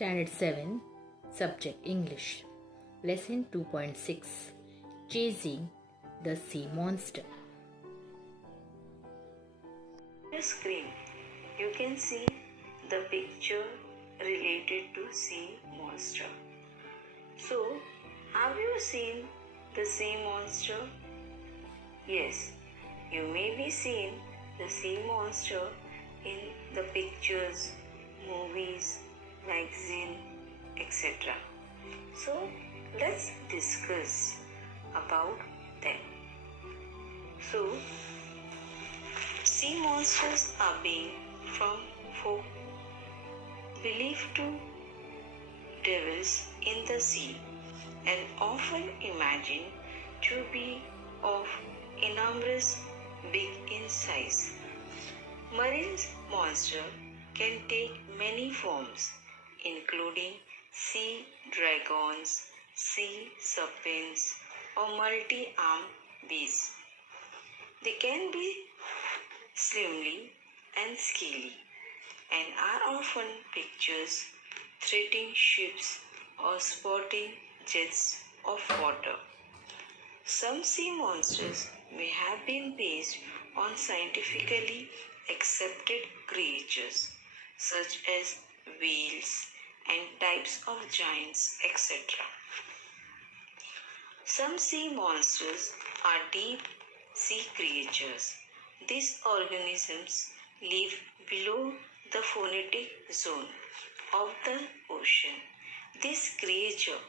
Standard 7, Subject English, Lesson 2.6, Chasing the Sea Monster. On the screen, you can see the picture related to sea monster. So, have you seen the sea monster? Yes, you may be seen the sea monster in the pictures, movies, magazine, etc. So, let's discuss about them. So, sea monsters are being from folk believed to devils in the sea and often imagined to be of enormous big in size. Marine monster can take many forms, including sea dragons, sea serpents, or multi-armed beasts. They can be slimly and scaly and are often pictured threatening ships or spotting jets of water. Some sea monsters may have been based on scientifically accepted creatures such as whales and types of giants, etc. Some sea monsters are deep sea creatures. These organisms live below the phonetic zone of the ocean. This creature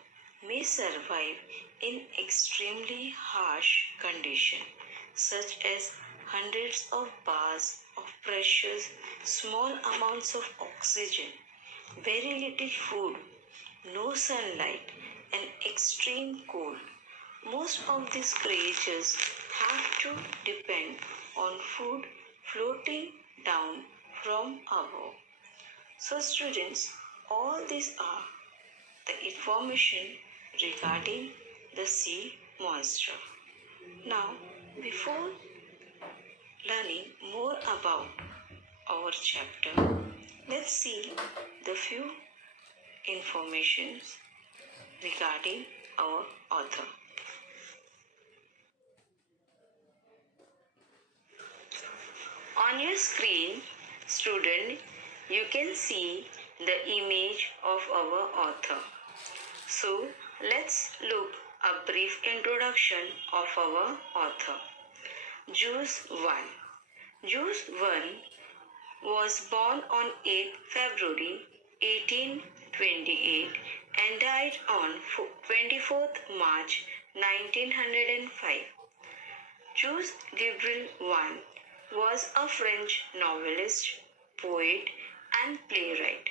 may survive in extremely harsh conditions, such as hundreds of bars of pressure, small amounts of oxygen, very little food, no sunlight, and extreme cold. Most of these creatures have to depend on food floating down from above. So students, all these are the information regarding the sea monster. Now, before learning more about our chapter, let's see the few informations regarding our author. On your screen, student, you can see the image of our author. So, let's look a brief introduction of our author. Jules Verne. Jules Verne was born on 8 February 1828 and died on 24th March 1905. Jules Gabriel Verne was a French novelist, poet, and playwright.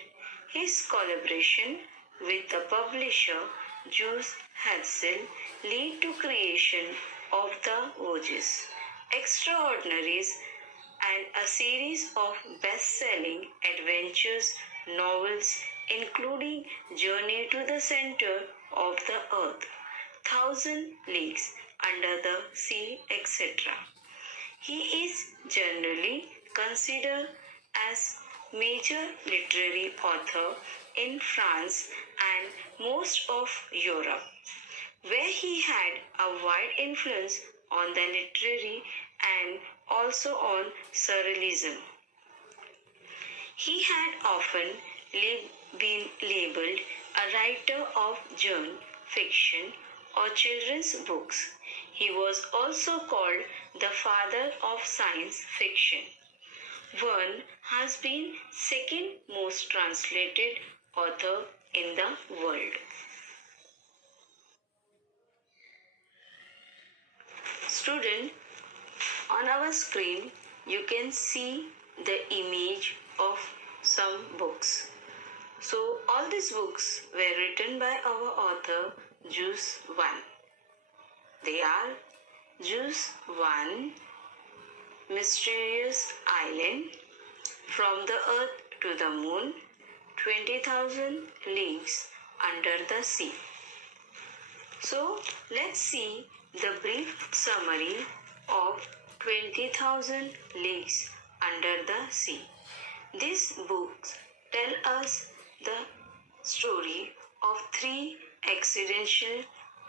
His collaboration with the publisher Jules Hetzel led to creation of the Voyages, Extraordinaries, and a series of best-selling adventures novels including Journey to the Center of the Earth, Thousand Leagues Under the Sea, etc. He is generally considered as major literary author in France and most of Europe, where he had a wide influence on the literary and also on surrealism. He had often been labeled a writer of genre fiction or children's books. He was also called the father of science fiction. Verne has been second most translated author in the world. Student, on our screen you can see the image of some books. So all these books were written by our author Jules Verne. They are Jules Verne, Mysterious Island, From the Earth to the Moon, 20,000 Leagues Under the Sea. So let's see the brief summary of 20,000 Leagues Under the Sea. These books tell us the story of three accidental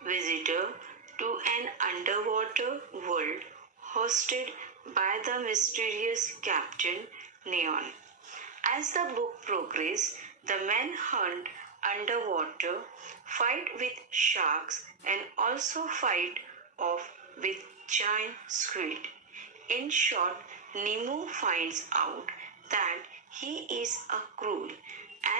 visitors to an underwater world hosted by the mysterious Captain Neon. As the book progresses, the men hunt underwater, fight with sharks, and also fight off with giant squid. In short, Nemo finds out that he is a cruel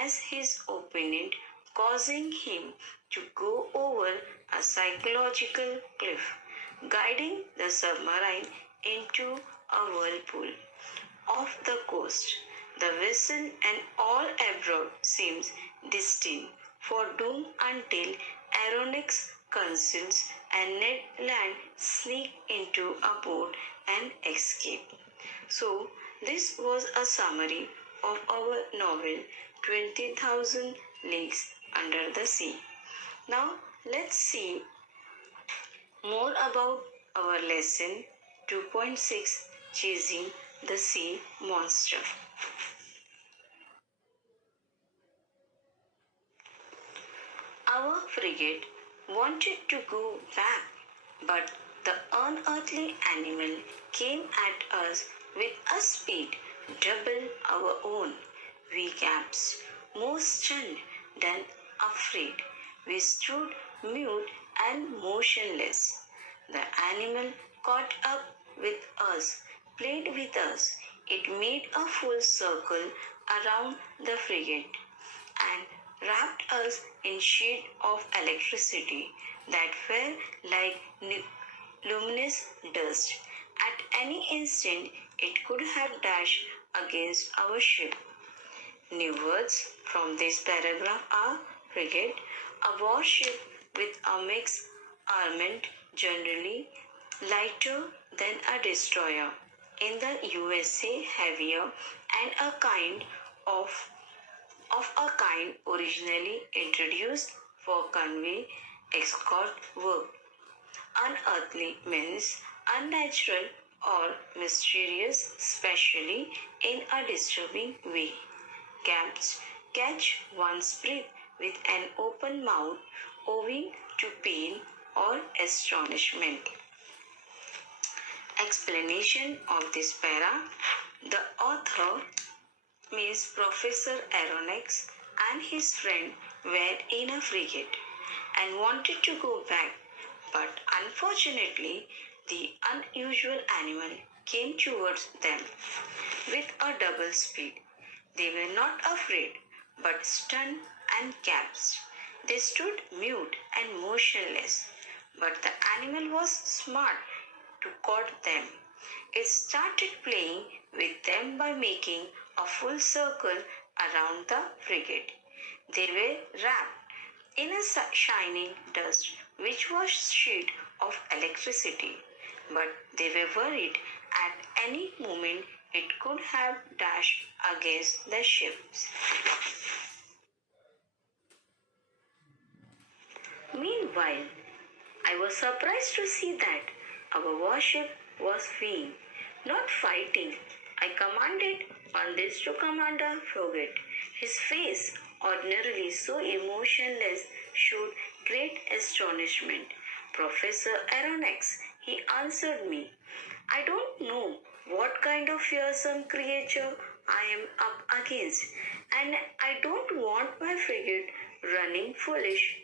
as his opponent, causing him to go over a psychological cliff, guiding the submarine into a whirlpool. Off the coast, the vessel and all aboard seems destined for doom until Aronnax conceals and Ned Land sneak into a boat and escape. So, this was a summary of our novel 20,000 Leagues Under the Sea. Now, let's see more about our lesson 2.6 Chasing the Sea Monster. Our frigate wanted to go back, but the unearthly animal came at us with a speed double our own. We gasped, more stunned than afraid. We stood mute and motionless. The animal caught up with us, played with us. It made a full circle around the frigate and wrapped us in sheet of electricity that fell like luminous dust. At any instant, it could have dashed against our ship. New words from this paragraph are frigate, a warship with a mixed armament, generally lighter than a destroyer. In the USA, heavier and of a kind originally introduced for convey escort work. Unearthly means unnatural or mysterious, especially in a disturbing way. Cats catch one's breath with an open mouth owing to pain or astonishment. Explanation of this para. The author means Professor Aronnax and his friend were in a frigate and wanted to go back, but unfortunately the unusual animal came towards them with a double speed. They were not afraid, but stunned and gasped. They stood mute and motionless, but the animal was smart to caught them. It started playing with them by making a full circle around the frigate. They were wrapped in a shining dust which was sheet of electricity, but they were worried at any moment it could have dashed against the ships. Meanwhile, I was surprised to see that our warship was fleeing, not fighting. I commanded on this to Commander Frogate. His face, ordinarily so emotionless, showed great astonishment. Professor Aronnax, he answered me. I don't know what kind of fearsome creature I am up against, and I don't want my frigate running foolish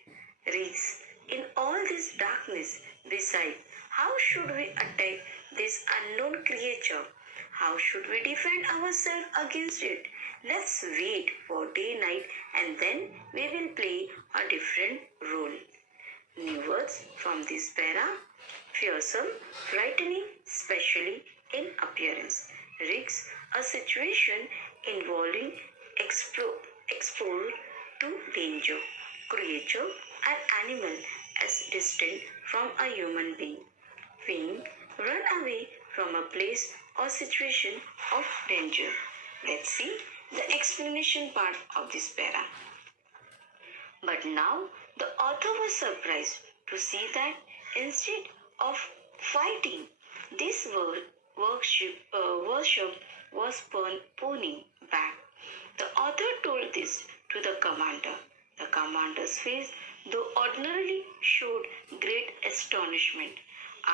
risks in all this darkness. Besides, how should we attack this unknown creature? How should we defend ourselves against it? Let's wait for day-night and then we will play a different role. New words from this para. Fearsome, frightening, especially in appearance. Risks, a situation involving exposure to danger. Creature, an animal as distinct from a human being. Fleeing, run away from a place or situation of danger. Let's see the explanation part of this para. But now the author was surprised to see that instead of fighting, this worship was pawning back. The author told this to the commander. commander's face, though ordinarily, showed great astonishment.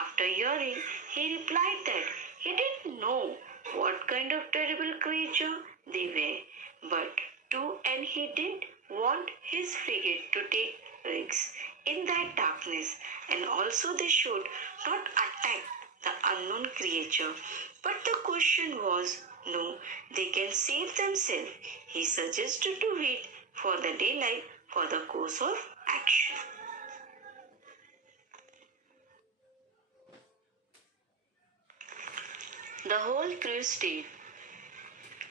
After hearing, he replied that he didn't know what kind of terrible creature they were, but and he didn't want his frigate to take risks in that darkness, and also they should not attack the unknown creature. But the question was, no, they can save themselves. He suggested to wait for the daylight for the course of action. The whole crew stayed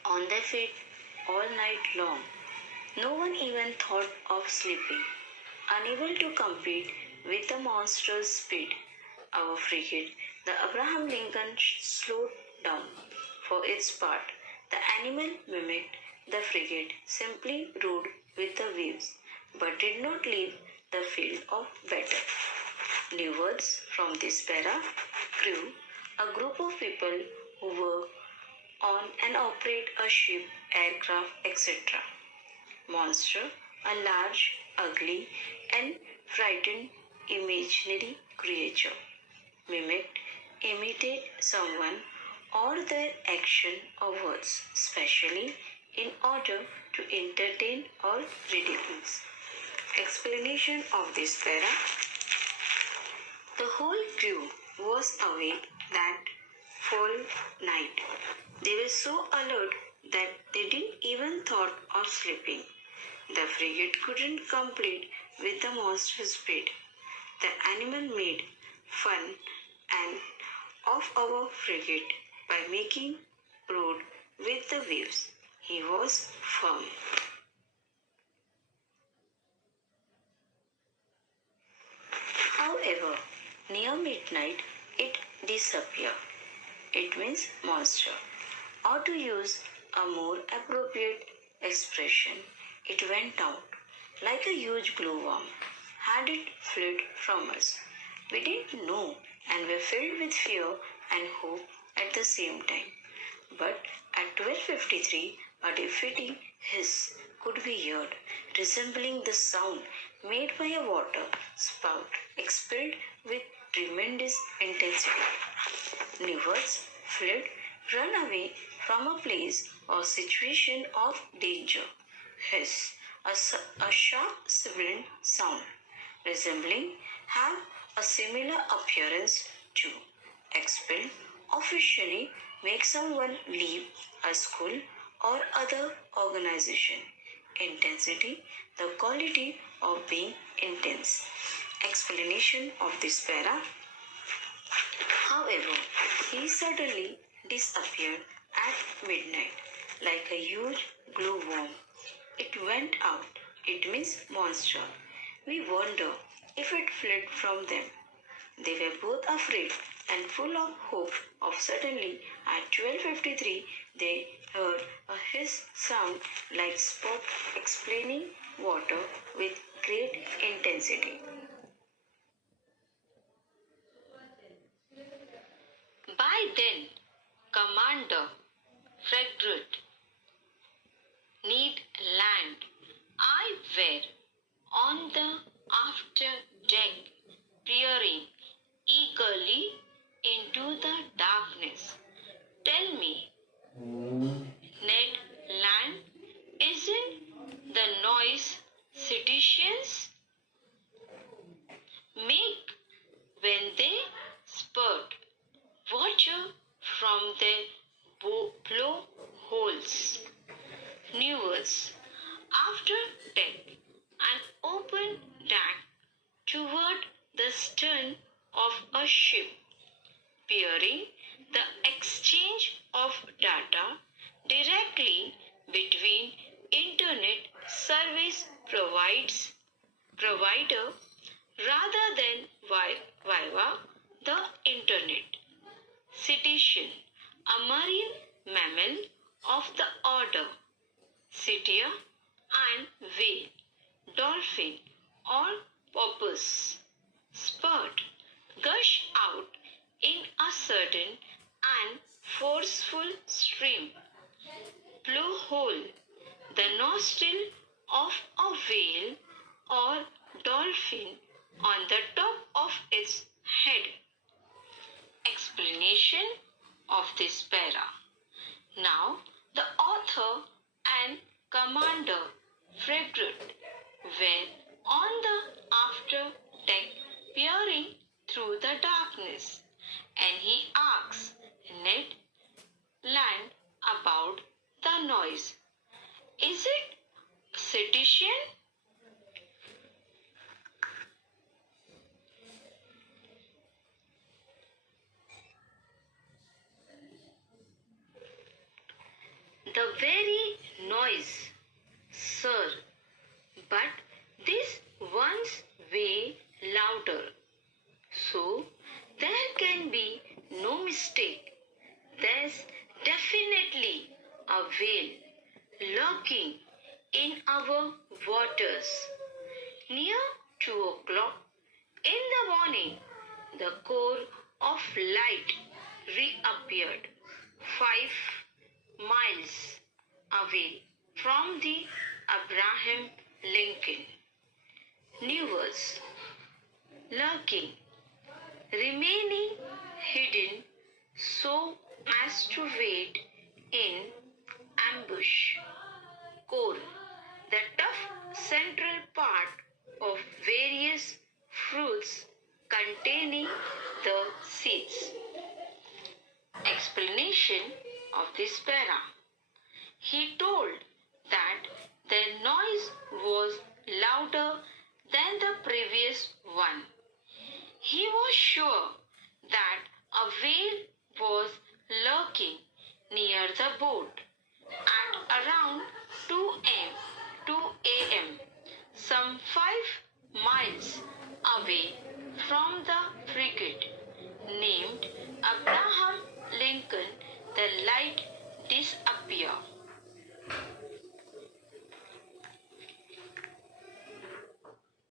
on their feet all night long. No one even thought of sleeping. Unable to compete with the monster's speed, our frigate, the Abraham Lincoln, slowed down. For its part, the animal mimicked the frigate, simply rode with the waves, but did not leave the field of battle. Newards from this para crew, a group of people who work on and operate a ship, aircraft, etc. Monster, a large, ugly, and frightened imaginary creature, mimicked, imitate someone or their action or words, specially in order to entertain or ridicule. Explanation of this para. The whole crew was awake that full night. They were so alert that they didn't even thought of sleeping. The frigate couldn't compete with the monster's speed. The animal made fun and of our frigate by making road with the waves. He was firm. However, near midnight it disappeared. It means monster. Or to use a more appropriate expression, it went out like a huge glowworm. Had it fled from us? We didn't know and were filled with fear and hope at the same time. But at 12:53, a defeating hiss could be heard, resembling the sound made by a water spout expelled with tremendous intensity. Newards fled, run away from a place or situation of danger. Hiss, a sharp sibilant sound, resembling, have a similar appearance to expel, officially make someone leave a school or other organization. Intensity, the quality of being intense. Explanation of this para. However, he suddenly disappeared at midnight like a huge glowworm. It went out. It means monster. We wonder if it fled from them. They were both afraid and full of hope of suddenly at 12:53 they heard a hiss sound like spot explaining water with great intensity. By then, Commander Frederick need land. I were on the after deck, peering eagerly into the darkness. Tell me, Ned Land, isn't the noise cetaceans make when they spurt water from their blowholes? Newards, after deck, an open deck toward the stern of a ship, peering the exchange of data directly between internet service provider rather than via the internet. Cetacean, a marine mammal of the order Cetia and whale, dolphin or porpoise, spurt, gush out in a sudden and forceful stream. Blowhole, the nostril of a whale or dolphin on the top of its head. Explanation of this para. Now, the author and Commander Frigate were on the after deck peering through the darkness, and he asks Ned Land about the noise. Is it cetacean? The very noise, sir, but this one's way louder. So there can be no mistake. There's definitely a whale lurking in our waters. Near 2 o'clock in the morning, the core of light reappeared 5 miles away from the Abraham Lincoln. News lurking, remaining hidden so as to wait in ambush. Core, the tough central part of various fruits containing the seeds. Explanation of this para. He told that their noise was louder than the previous one. He was sure that a whale was lurking near the boat at around 2 a.m., some 5 miles away from the frigate named Abraham Lincoln. The light disappeared.